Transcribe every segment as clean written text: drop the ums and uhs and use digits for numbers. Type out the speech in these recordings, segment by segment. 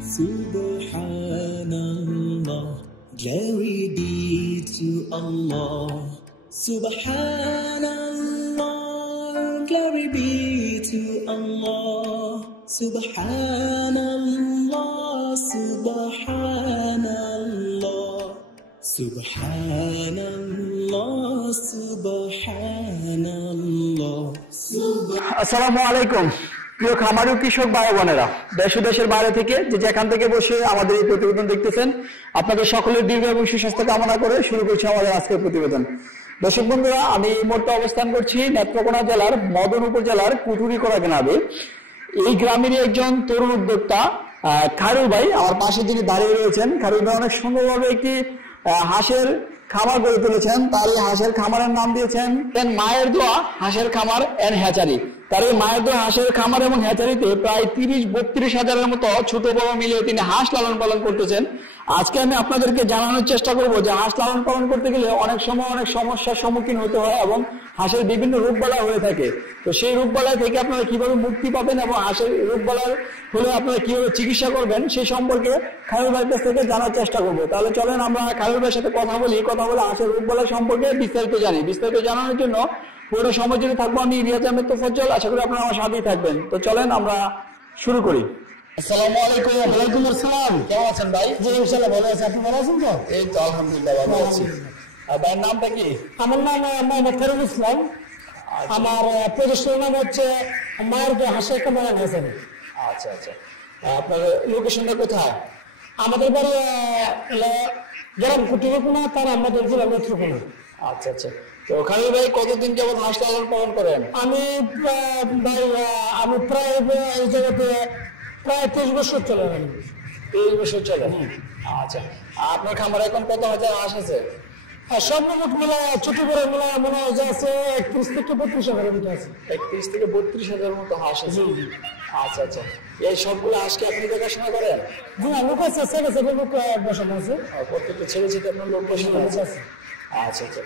Subhanallah, glory be to Allah. Subhanallah, glory be to Allah. Subhanallah, Subhanallah, Subhanallah, Subhanallah. আসসালামু আলাইকুম প্রিয় খামারি ও কৃষক ভাই বোনেরা, দেশ ও দেশের বাইরে থেকে যে যেখান থেকে বসে আমাদের এই প্রতিবেদন দেখতেছেন, আপনাদের সকলের দীর্ঘ এবং সুস্বাস্থ্য কামনা করে শুরু করছি আমাদের আজকের প্রতিবেদন। দর্শক বন্ধুরা, আমি এই মুহূর্তে অবস্থান করছি নেত্রকোনা জেলার মদন উপজেলার কুটুরিকোড়া গ্রামে। এই গ্রামেরই একজন তরুণ উদ্যোক্তা খায়রুল ভাই আমার পাশে যিনি দাঁড়িয়ে রয়েছেন। খায়রুল ভাই অনেক সুন্দরভাবে একটি হাঁসের খামার গড়ে তুলেছেন। তার এই হাঁসের খামারের নাম দিয়েছেন মায়ের দোয়া হাঁসের খামার এন্ড হ্যাচারি। তার এই মায়ের দোয়া হাঁসের খামার এবং হ্যাচারিতে প্রায় 30-32 হাজারের মতো ছোট বড় মিলিয়ে তিনি হাঁস লালন পালন করতেছেন। আজকে আমি আপনাদেরকে জানানোর চেষ্টা করব যে হাঁস লালন পালন করতে গেলে অনেক সময় অনেক সমস্যার সম্মুখীন হতে হয় এবং হাঁসের বিভিন্ন রোগবালাই হয়ে থাকে। তো সেই রোগবালাই থেকে আপনারা কিভাবে মুক্তি পাবেন এবং হাঁসের রোগবালাই হলে আপনারা কিভাবে চিকিৎসা করবেন সেই সম্পর্কে খায়রুল ভাইয়ের কাছ থেকে জানার চেষ্টা করবো। তাহলে চলেন আমরা খায়রুল ভাইয়ের সাথে কথা বলে হাঁসের রোগবালাই সম্পর্কে বিস্তারিত জানি। বিস্তারিত জানানোর জন্য পুরো সময় জুড়ে থাকবো আমি রিয়াজ আহমেদ তোফাজ্জল। আশা করি আপনারা আমার সাথেই থাকবেন। তো চলেন আমরা শুরু করি। আসসালামু আলাইকুম। ওয়ালাইকুম আসসালাম। কেমন আছেন ভাই? জি ইনশাআল্লাহ ভালো আছি। আপনি ভালো আছেন তো? এই তো আলহামদুলিল্লাহ ভালো আছি। ভাইয়ের নামটা কি? আমার নাম মোহাম্মদ খায়রুল ইসলাম। আমার প্রতিষ্ঠানের নাম হচ্ছে মায়ের দোয়া হাঁসের খামার এন্ড হ্যাচারি। আচ্ছা আচ্ছা, আপনার লোকেশনটা কোথায়? আমাদের বাড়ি গ্রাম কুটিরকোনা, তার আমাদের জেলা নেত্রকোনা। আচ্ছা আচ্ছা, তো খায়রুল ভাই কতদিন যাবত হাঁস লালন পালন করেন? আমি প্রায় এই জায়গাতে প্রায় 30 বছর চলে গেল। 30 বছর চলে। আচ্ছা, আপনার খামারে এখন কত হাজার হাঁস আছে? সব মোট মিলে ছোট বড় মিলে মনে হয় যে আছে 31 থেকে 32 হাজারের মতো আছে। 31 থেকে 32 হাজার মতো হাঁস আছে। আচ্ছা আচ্ছা, এই সবগুলো হাঁসকে আপনি দেখাশোনা করেন? লোক আছে, ছেড়ে লোক বসানো আছে। প্রত্যেকটা ছেড়ে আপনার লোক বসানো আছে। আচ্ছা আচ্ছা,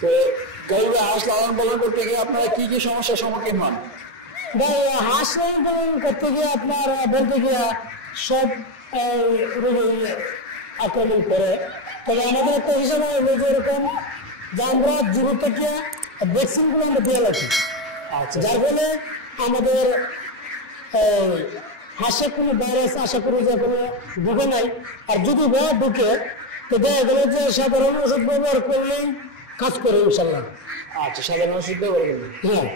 তো খায়রুল ভাই হাঁস লালন পালন করতে গিয়ে আপনারা কি কি সমস্যার সম্মুখীন হন? হাঁস লালন পালন করতে গিয়ে আপনার বলতে গিয়ে সব রোগে আক্রমণ করে। তবে আমাদের একটা হিসাবে এরকম যে আমরা জীবন থেকে ভ্যাকসিনগুলো আমরা দিয়ে রাখি। আচ্ছা, যার ফলে আমাদের হাঁসে কোনো ভাইরাস আশা করি যে কোনো ঢুকে নাই। আর যদি ঢুকে তো দেখা গেল যে সাধারণ ওষুধ ব্যবহার করলেই কাজ করে ইনশাল্লাহ। আচ্ছা, সাধারণ ওষুধ ব্যবহার করবেন? হ্যাঁ।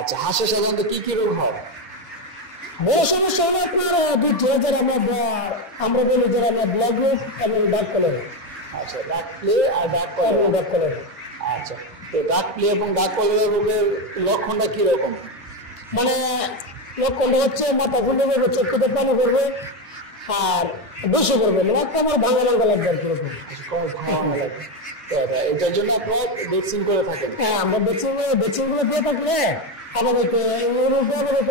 আচ্ছা, হাঁসের সাধারণত কি কি রোগ হয়? বড় সমস্যা হলো আপনার দুইটি, যারা আমরা বলি যারা আমরা ব্ল্যাক রোগ এবং ডাক কলেরা। আচ্ছা, ডাক প্লে আর ডাক কলেরা। আচ্ছা, তো ডাক প্লে এবং ডাক কলেরা রোগের লক্ষণটা কি রকম? মানে লক্ষণটা হচ্ছে মাথা ফুলে যাবে, চোখে পানি করবে আর বসে করবে, মানে আমার ভাঙা ভাঙা লাগবে আর কিরকম। এটার জন্য আপনারা ভ্যাকসিন করে থাকেন? হ্যাঁ, আমরা ভ্যাকসিনগুলো দিয়ে থাকলে আমাদেরকে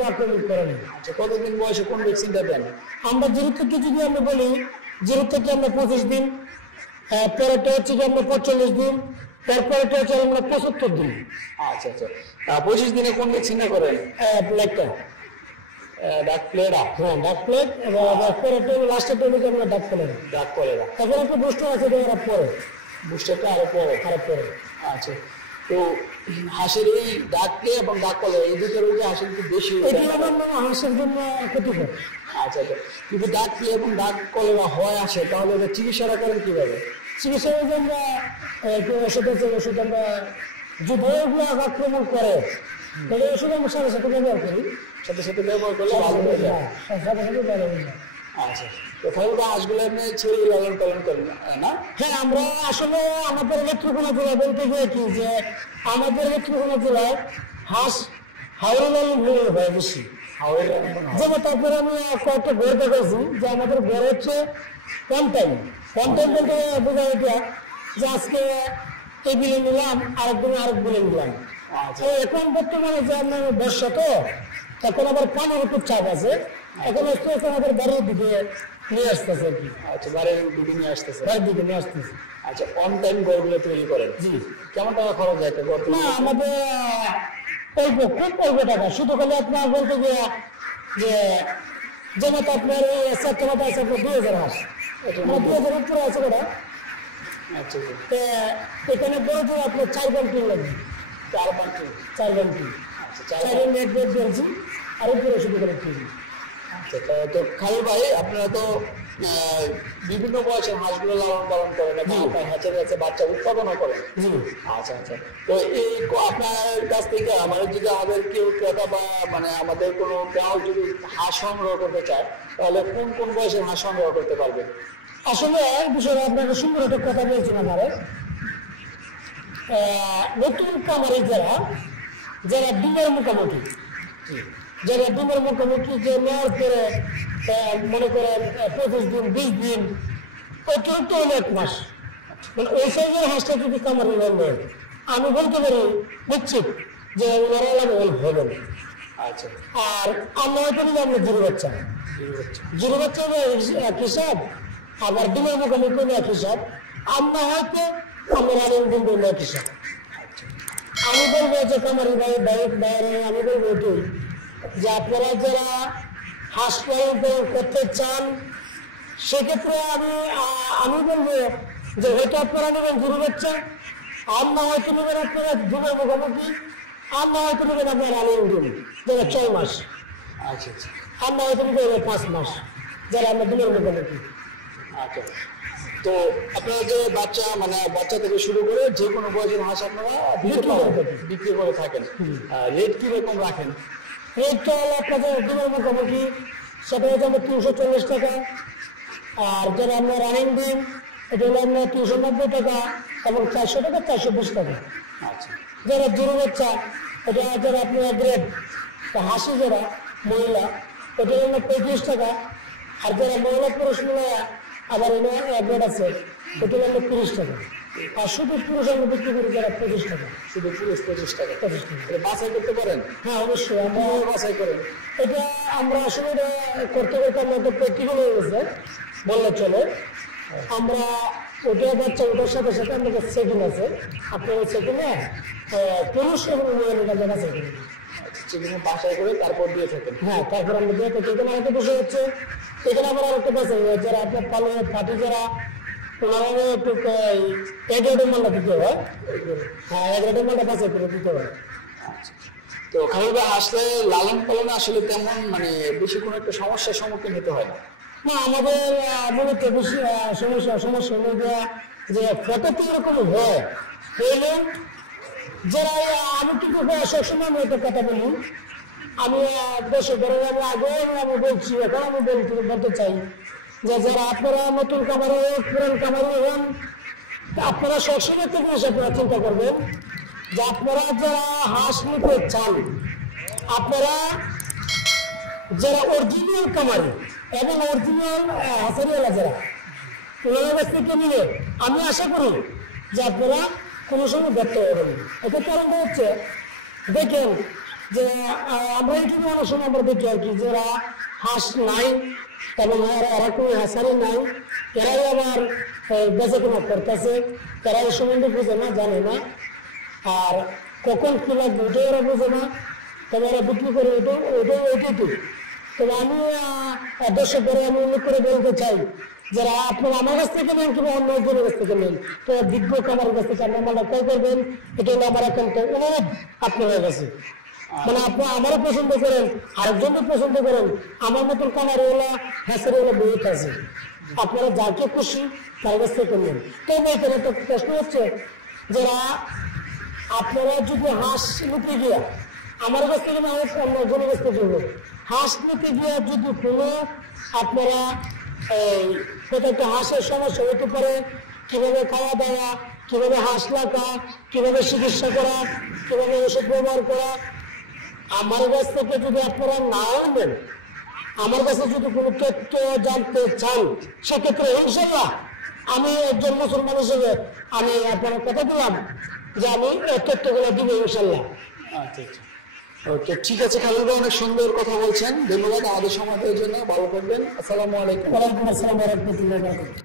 আক্রমণ করে না। আচ্ছা, কতদিন বয়সে কোন ভ্যাকসিনটা দেন? আমরা 0 থেকে যদি আমরা বলি 0 থেকে আমরা 25 দিন, পরেরটা হচ্ছে যে আমরা 45 দিন, তারপরেটা হচ্ছে আমরা 75 দিন। আচ্ছা আচ্ছা, 25 দিনে কোন ভ্যাকসিনটা করেন? প্লেটটা ডাক প্লেরা। হ্যাঁ, ডাক প্লেট এবং পরেরটা লাস্টেরটা হচ্ছে আমরা ডাক কলেরা। ডাক কলেরা। তারপরে একটা বুস্টার আছে দেওয়ার পরে, বুস্টারটা আরো পরে। আচ্ছা, তো হাঁসের এই ডাক প্লে এবং ডাক কলেরা এই দুটো রোগে হাঁসের একটু বেশি এটি আমার হাঁসের জন্য ক্ষতিকর। আচ্ছা আচ্ছা, কিন্তু ডাক প্লে এবং ডাক কলেরা হয় আসে, তাহলে এটা চিকিৎসাটা করেন কিভাবে? চিকিৎসা আমরা ওষুধ আছে, ওষুধ আমরা যদি ওগুলো আক্রমণ করে তাহলে ওষুধ আমরা সাথে সাথে ব্যবহার করি। সাথে ব্যবহার করলে ভালো হয়ে যায়। আচ্ছা, তো খায়রুল ভাই হাঁসগুলো আপনি ছেড়ে লালন পালন করেন না? হ্যাঁ, আমরা আসলে আমাদের নেত্রকোনা জেলা বলতে গিয়ে কি যে আমাদের নেত্রকোনা জেলায় হাঁস হাওড়া লালন হয় বেশি। যেমন তারপরে আমি কয়েকটা ঘর দেখেছি যে আমাদের ঘর হচ্ছে ওয়ান টাইম বলতে বোঝা এটা যে আজকে এই বিলে নিলাম, আরেকদিন আরেক বিলে নিলাম। এখন বর্তমানে যে আপনার বর্ষা, তো এখন আবার পানির উপর চাপ আছে, এখন আমাদের বাড়ির দিকে নিয়ে আসতেছে আর কি। আচ্ছা, বাড়ির দিকে নিয়ে আসতেছে। আচ্ছা, অন টাইম ঘরগুলো তৈরি করেন? জি। কেমন টাকা খরচ হয় একটা ঘর? না, আমাদের খুব অল্প টাকা, শুধু খালি আপনার বলতে গিয়ে যে যেমন আপনার চারটে মাথা আছে আপনার 2000 হাঁস, মানে 2000 উপরে আছে ওটা। আচ্ছা এখানে বড় জোড়া আপনার 4 ঘন্টি লাগবে, 4 ঘন্টা। 4 ঘন্টি, আচ্ছা 4 নেট বেড দিয়েছি আর উপরে শুধু করে টিভি। আচ্ছা তো খালিল ভাই আপনারা তো বিভিন্ন বয়সের হাঁসগুলো লালন পালন করেন এবং আপনার হ্যাচের কাছে বাচ্চা উৎপাদনও করেন। আচ্ছা তো এই আপনার কাছ থেকে আমাদের যদি আমাদের কেউ ক্রেতা বা মানে আমাদের কোনো গ্রাহক যদি হাঁস সংগ্রহ করতে চায় তাহলে কোন কোন বয়সের হাঁস সংগ্রহ করতে পারবে? আসলে এক বিষয়ে আপনাকে সুন্দর একটা কথা বলছেন আমারে, নতুন কামারি যারা ডিমের মুখোমুখি, যারা ডিমের মুখোমুখি যে নেওয়ার পরে মনে করেন 25 দিন 20 দিন অতিরিক্ত হলো 1 মাস, মানে ওই সাইজের হাঁসটা যদি কামারি নেন আমি বলতে পারি নিশ্চিত যে ওনারা লাভবান হবেন। আচ্ছা আর আমরা হয়তো নিলে আমরা জিরো বাচ্চা এক হিসাব, আবার ডিমের মুখোমুখি এক হিসাব, আমরা হয়তো আমরা রানিং দিন দিন এক হিসাব। আমি বলবো যে কামারি ভাই বাইরে আমি বলবো এটাই যে আপনারা যারা হাঁস পালন করতে চান সেক্ষেত্রে আমি বলবো যে হয়তো আপনারা নেবেন জিরো বাচ্চা, আর না হয়তো নেবেন আপনারা ডিমের মুখোমুখি, আর না হয়তো নেবেন আপনার রানিং দিন যেটা 6 মাস, আচ্ছা আচ্ছা আর না হয়তো নেবেন 5 মাস যারা আমরা ডিমের মুখোমুখি। আচ্ছা তো আপনারা যে বাচ্চা মানে বাচ্চা থেকে শুরু করে যে কোনো বয়সের হাঁস আপনারা বিক্রি করে থাকেন, রেট কিরকম রাখেন? রেটটা হলো আপনাদের ডিমের মুখোমুখি সেটা হচ্ছে আমরা 340 টাকা, আর যারা আমরা রানিং ডিম এটা হলো আমরা 390 টাকা এবং 400 টাকা 420 টাকা। আচ্ছা যারা জিরো বাচ্চা এটা যারা আপনার গ্রেড হাসি যারা মহিলা এটা হলো 35 টাকা, আর যারা মহিলা পুরুষ মিলে আবার এনে গ্রেড আছে এটা হলো 30 টাকা, আর শুধু পুরুষ আমরা বিক্রি করি যারা 25 টাকা। শুধু পুরুষ 25 টাকা। 25 টাকা। এটা বাছাই করতে পারেন? হ্যাঁ অবশ্যই আমরা বাছাই করেন। এটা আমরা আসলে এটা করতে করতে আমরা তো প্র্যাকটিক্যাল হয়ে গেছে বললে চলে। আমরা ওটা বাচ্চা ওটার সাথে সাথে আমাদের সেকেন্ড আছে, আপনার সেকেন্ডে পুরুষ এবং মহিলাটা যারা সেকেন্ড সেখানে বাছাই করে তারপর দিয়ে থাকেন। হ্যাঁ তারপর আমরা দিয়ে থাকি। এখানে আরেকটা বিষয় হচ্ছে এখানে আবার আরেকটা বাছাই যারা আপনার পালন পার্টি যারা ওনারা একটু 11 মালটা দিতে হয়, হ্যাঁ 11 মালটা বাছাই করে দিতে হয়। তো খালিল ভাই আসলে লালন পালনে আসলে তেমন মানে বেশি কোনো একটা সমস্যার সম্মুখীন হতে হয় না? না আমাদের মূলত বেশি সমস্যা হলো যে ফটো তো এরকম হয় হইলে যারা আমি কিন্তু সবসময় আমি একটা কথা বলি, আমি দেশে ধরে আমি আগে আমি বলছি এখন আমি বলতে চাই যে যারা আপনারা নতুন কামারে পুরান কামারে হন আপনারা সবসময় থেকে আপনারা চিন্তা করবেন যে আপনারা যারা হাঁস নিতে চান আপনারা যারা অরিজিনাল কামারি এবং অরিজিনাল হাসারিওয়ালা যারা ওনাদের কাছ থেকে নিলে আমি আশা করি যে আপনারা কোনো সময় ব্যর্থ হবেন। এটা কারণটা হচ্ছে দেখেন যে আমরা এখানে অনেক সময় আমরা দেখি আর কি যারা হাঁস নাই এবং এরা কোনো হাসারি নাই এরাই আবার বেঁচে কেনা করতেছে, এরা এই সম্বন্ধে বুঝে না জানে না, আর কখন কি লাগবে ওটাই ওরা বুঝে না, তবে এরা বিক্রি করে ওইটাই ঠিক। তবে আমি দর্শক করে আমি উল্লেখ করে বলতে চাই যারা আপনারা আমার কাছ থেকে নেন কিংবা অন্য একজনের কাছ থেকে নেন তো দিব্য কামারের কাছ থেকে আপনার মালটা ক্রয় করবেন, এটা হলো আমার একান্ত অনুরোধ আপনাদের কাছে। মানে আপনি আমারও পছন্দ করেন আরেকজনকে পছন্দ করেন, আমার মতন কামারিওয়ালা হ্যাঁসারিওয়ালা বহুত আছে, আপনারা যাকে খুশি তার কাছ থেকে নেন। তবে এখানে একটা প্রশ্ন হচ্ছে যারা আপনারা যদি হাঁস নিতে গিয়ে আমার কাছ থেকে না অন্য একজনের কাছ থেকে হাঁস নিতে গিয়ে যদি কোনো আপনারা প্রত্যেকটা হাঁসের সমস্যা হতে পারে, কিভাবে খাওয়া দাওয়া, কিভাবে হাঁস রাখা, কিভাবে চিকিৎসা করা, কিভাবে ওষুধ ব্যবহার করা, আমার কাছ থেকে যদি আপনারা নাও নেন, আমার কাছে যদি কোনো তথ্য জানতে চান সেক্ষেত্রে ইনশাল্লাহ আমি একজন মুসলমান হিসেবে আমি আপনার কথা দিলাম যে আমি এই তথ্যগুলো দিব ইনশাল্লাহ। আচ্ছা আচ্ছা ওকে ঠিক আছে খালিল ভাই, অনেক সুন্দর কথা বলছেন, ধন্যবাদ আমাদের সময় দেওয়ার জন্য, ভালো থাকবেন, আসসালামু আলাইকুম। ওয়ালাইকুম আসসালাম ওয়া রাহমাতুল্লাহি ওয়া বারাকাতুহু।